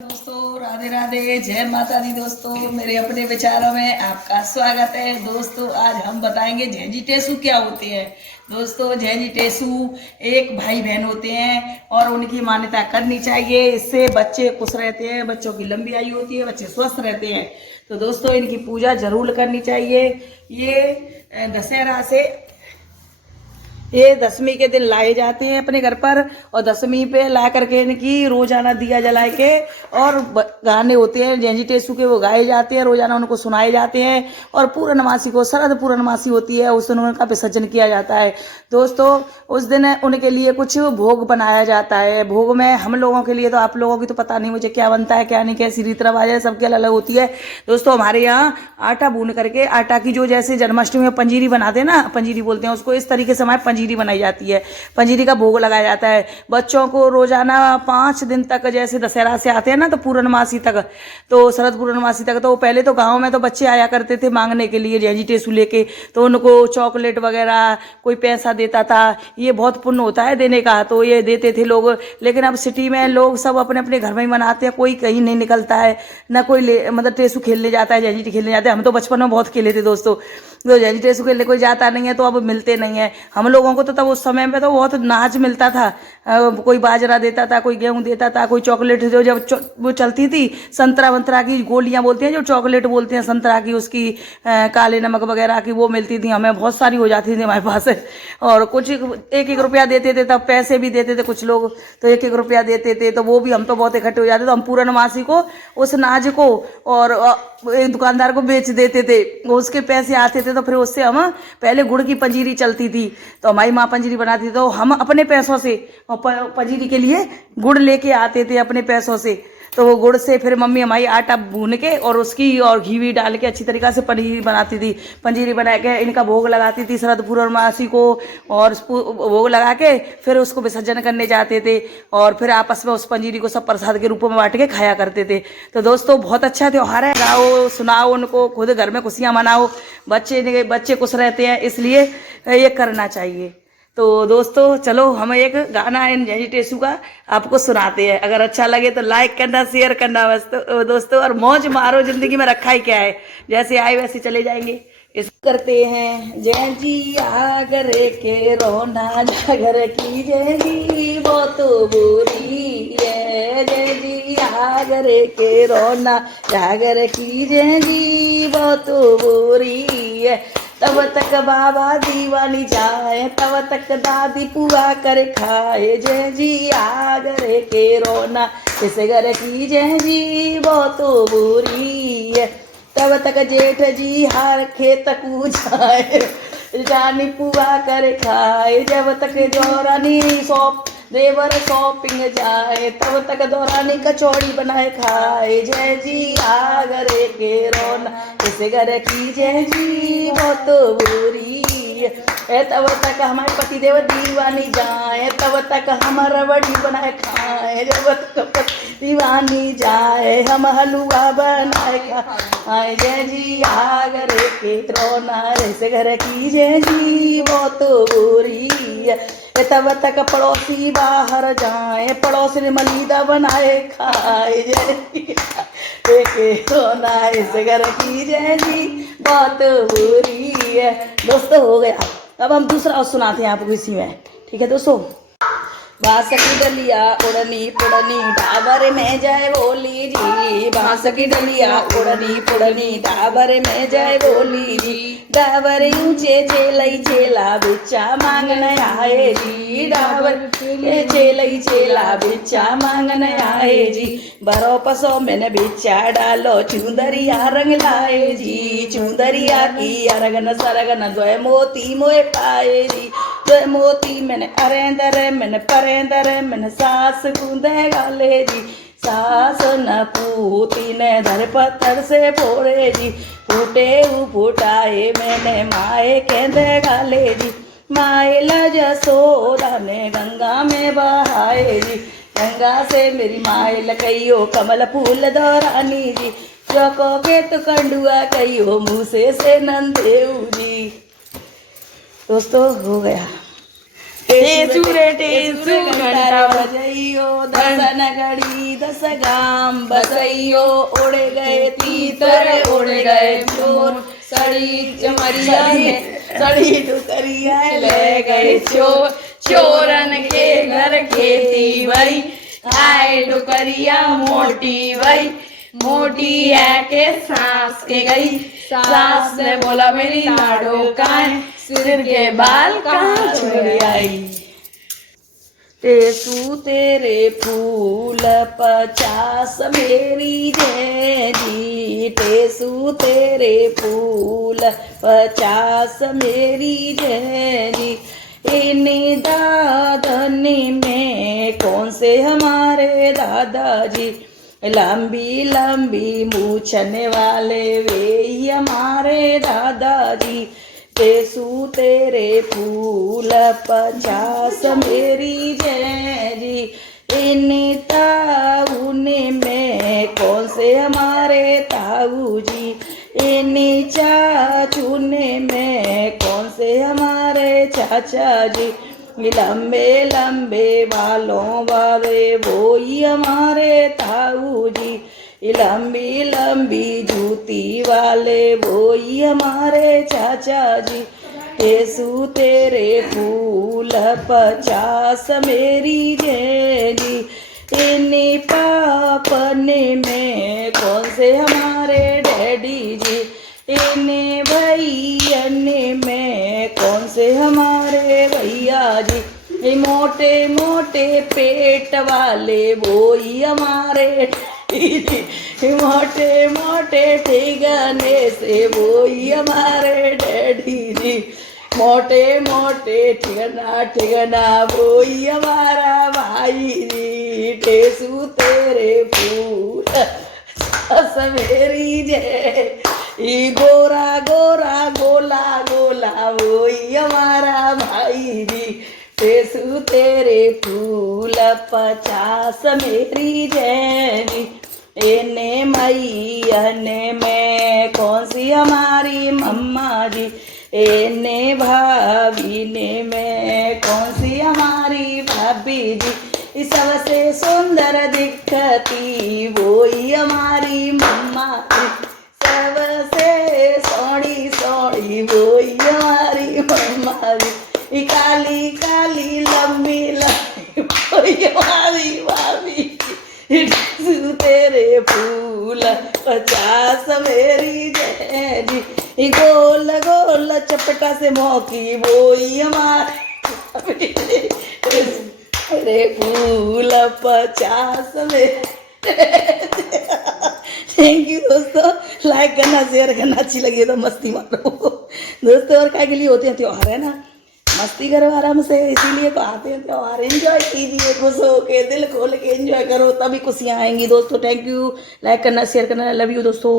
दोस्तों राधे राधे, जय माता दी। दोस्तों मेरे अपने विचारों में आपका स्वागत है। दोस्तों आज हम बताएंगे झेंझी टेसू क्या होते हैं। दोस्तों झेंझी टेसू एक भाई बहन होते हैं और उनकी मान्यता करनी चाहिए। इससे बच्चे खुश रहते हैं, बच्चों की लंबी आयु होती है, बच्चे स्वस्थ रहते हैं। तो दोस्तों इनकी पूजा जरूर करनी चाहिए। ये दशहरा से ये दशमी के दिन लाए जाते हैं अपने घर पर, और दशमी पे ला करके इनकी रोजाना दिया जलाए के और गाने होते हैं झेंझी टेसू के, वो गाए जाते हैं, रोजाना उनको सुनाए जाते हैं। और पूर्णमासी को, शरद पूर्णमासी होती है, उस दिन उनका विसर्जन किया जाता है। दोस्तों उस दिन उनके लिए कुछ भोग बनाया जाता है। भोग में हम लोगों के लिए, तो आप लोगों की तो पता नहीं मुझे क्या बनता है क्या नहीं, कैसी रीत रिवाज है, सबके अलग अलग होती है। दोस्तों हमारे यहाँ आटा भून करके, आटा की जो जैसे जन्माष्टमी में पंजीरी बनाते हैं ना, पंजीरी बोलते हैं उसको, इस तरीके से हमारे पंजीरी बनाई जाती है। पंजीरी का भोग लगाया जाता है। बच्चों को रोजाना 5 दिन तक, जैसे दशहरा से आते हैं ना तो पूर्णमासी तक, तो शरद पूर्णमासी तक, तो पहले तो गांव में तो बच्चे आया करते थे मांगने के लिए झेंझी टेसू लेके, तो उनको चॉकलेट वगैरह कोई पैसा देता था। ये बहुत पुण्य होता है देने का, तो ये देते थे लोग। लेकिन अब सिटी में लोग सब अपने अपने घर में ही मनाते हैं, कोई कहीं नहीं निकलता है, ना कोई मतलब टेसू खेलने जाता है, झेंझी खेलने जाते हैं। हम तो बचपन में बहुत खेले थे दोस्तों, तो झेंझी टेसू खेलने कोई जाता नहीं है, तो अब मिलते नहीं है। हम लोगों को तो तब उस समय में तो बहुत नाच मिलता था। कोई बाजरा देता था, कोई गेहूं देता था, कोई चॉकलेट, जो जब वो चलती थी संतरा वंतरा की गोलियां बोलते हैं, जो चॉकलेट बोलते हैं संतरा की, उसकी काले नमक वगैरह की वो मिलती थी। हमें बहुत सारी हो जाती थी हमारे पास। और कुछ 1-1 रुपया देते थे, तब पैसे भी देते थे कुछ लोग, तो 1-1 रुपया देते थे, तो वो भी हम तो बहुत इकट्ठे हो जाते। तो हम पूर्णमासी को उस नाज को और एक दुकानदार को बेच देते थे, उसके पैसे आते थे, तो फिर उससे हम, पहले गुड़ की पंजीरी चलती थी तो हमारी माँ पंजीरी बनाती थी, तो हम अपने पैसों से पंजीरी के लिए गुड़ लेके आते थे अपने पैसों से। तो वो गुड़ से फिर मम्मी हमारी आटा भून के और उसकी और घी भी डाल के अच्छी तरीक़ा से पनीर बनाती थी। पंजीरी बना के इनका भोग लगाती थी शरद पूर्णमासी को, और भोग लगा के फिर उसको विसर्जन करने जाते थे, और फिर आपस में उस पंजीरी को सब प्रसाद के रूप में बांट के खाया करते थे। तो दोस्तों बहुत अच्छा त्योहार है, गाओ सुनाओ उनको, खुद घर में खुशियाँ मनाओ, बच्चे खुश रहते हैं, इसलिए ये करना चाहिए। तो दोस्तों चलो हम एक गाना इन झेंझी टेसू का आपको सुनाते हैं। अगर अच्छा लगे तो लाइक करना, शेयर करना बस। तो दोस्तों और मौज मारो, जिंदगी में रखा ही क्या है, जैसे आए वैसे चले जाएंगे। इस करते हैं झेंझी आगरे के रोना जागर की झेंझी वो तो बुरी है, झेंझी आगरे के रोना जागर की झेंझी वो तो बुरी है। तब तक बाबा दीवानी जाए, तब तक दादी पुआ कर खाए, झेंझी आगरे के रोना इस घर की झेंझी वो तो बुरी है। तब तक जेठ जी हार खेत को जाए, रानी पुआ कर खाए, जब तक जोरानी देवर शॉपिंग जाए, तब तक दोरानी कचौड़ी बनाए खाए, झेंझी आगरे के रोना इस घर की झेंझी बहुत बुरी है। तब तक हमारे पति देव दीवानी जाए, तब तक हमारा बड़ी बनाए खाए, जब तक दीवानी जाए हम हलवा बनाए खाए, झेंझी आगरे के रोना इस घर की झेंझी बहुत बुरी है। तब तक पड़ोसी बाहर जाए, पड़ोसी ने मलीदा बनाए खाए, झेंझी रोना इस घर की झेंझी बहुत बुरी है। दोस्तों हो गया, अब हम दूसरा सुनाते हैं आपको इसी में, ठीक है दोस्तों। बांस की डलिया उड़नी पुड़नी डाबर में जाए बोली जी, बांस की डलिया उड़नी पुड़नी डाबर में जाए बोली जी, डाबर ऊंचे चेलई चेला बिच्चा मांगने आए जी, डाबर चेलई चेला बिच्चा मांगने आए जी, बरो पसो मैंने बिच्चा डालो चुंदरिया रंग लाए जी, चुंदरिया की अरगन सरगन द्वय मोती मोए पाए जी, द्वय मोती मैंने अरेंदर मैंने परेंदर मैंने सास कूदे गाले जी, सास न पूती ने धर पत्थर से फोड़े जी, फूटे फूटाए मैंने माए केंदे गाले जी, माए जसोदा ने गंगा में बहाए जी, गंगा से मेरी माए लकइयो कमल फूल दौरानी जी, चौको के तो कंडुआ कहियो मूसे से नंदेऊ जी। दोस्तों हो गया, टेसू रे टेसू घंटा बजइयो, दसन घड़ी 10 गाम बसइयो, उड़े गए तीतर उड़े गए चोर, सड़ी चमरिया में सड़ी डुकरिया ले गए चोर, चोरन के घर खेती भई, आए डुकरिया मोटी भई, मोटी है के सास के गई, सास ने बोला मेरी लाडो काहे, सिर के बाल कहाँ छोड़ आई। टेसू तेरे फूल 50 मेरी जैजी, टेसू तेरे फूल 50 मेरी जैजी, इन्हीं दादनी में कौन से हमारे दादाजी, लंबी लंबी मूछने वाले वे ही हमारे दादाजी, टेसू तेरे फूल 50 मेरी जैजी, इन ताऊने में कौन से हमारे ताऊ जी, इन चाचूने में कौन से हमारे चाचा जी, लंबे लंबे बालों वाले वो ही हमारे ताऊ जी, लंबी लंबी जूती वाले वो ही हमारे चाचा जी, टेसू तेरे फूल 50 मेरी जैजी, इन्हीं पापने में कौन से हमारे डैडी जी, इन्हीं भैयने में कौन से हमारे भैया जी, ये मोटे मोटे पेट वाले वो ही हमारे डैडी जी, मोटे मोटे ठिकाने से वो ही हमारे डैडी जी, मोटे मोटे ठिकाना ठिकाना वो ही हमारा भाई जी, टेसू तेरे फूल 50 मेरी जय, ई गोरा गोरा गोला गोला वो ही हमारा भाई जी, टेसू तेरे फूल 50 मेरी जैनी, इन्हें मैयने में कौन सी हमारी मम्मा जी, इन्हें भाभीने में कौन सी हमारी भाभी जी, सबसे सुंदर दिखती वो ही हमारी मम्मा जी, सबसे सोनी सोनी वो ही हमारी मम्मा जी, काली काली लंबी लंबी वो ही हमारी भाभी जी, तेरे फूल 50 मेरी जैजी, गोल गोल चपटा से मौकी वो ही हमारी, तेरे फूल 50 में। थैंक यू दोस्तों, लाइक करना शेयर करना, अच्छी लगी तो मस्ती मारो दोस्तों, और क्या के लिए होते हैं त्योहार है ना, मस्ती करो आराम से, इसीलिए तो आते हैं त्योहार, एंजॉय कीजिए, खुश हो के दिल खोल के एंजॉय करो, तभी खुशियाँ आएंगी दोस्तों। थैंक यू, लाइक करना शेयर करना, लव यू दोस्तों।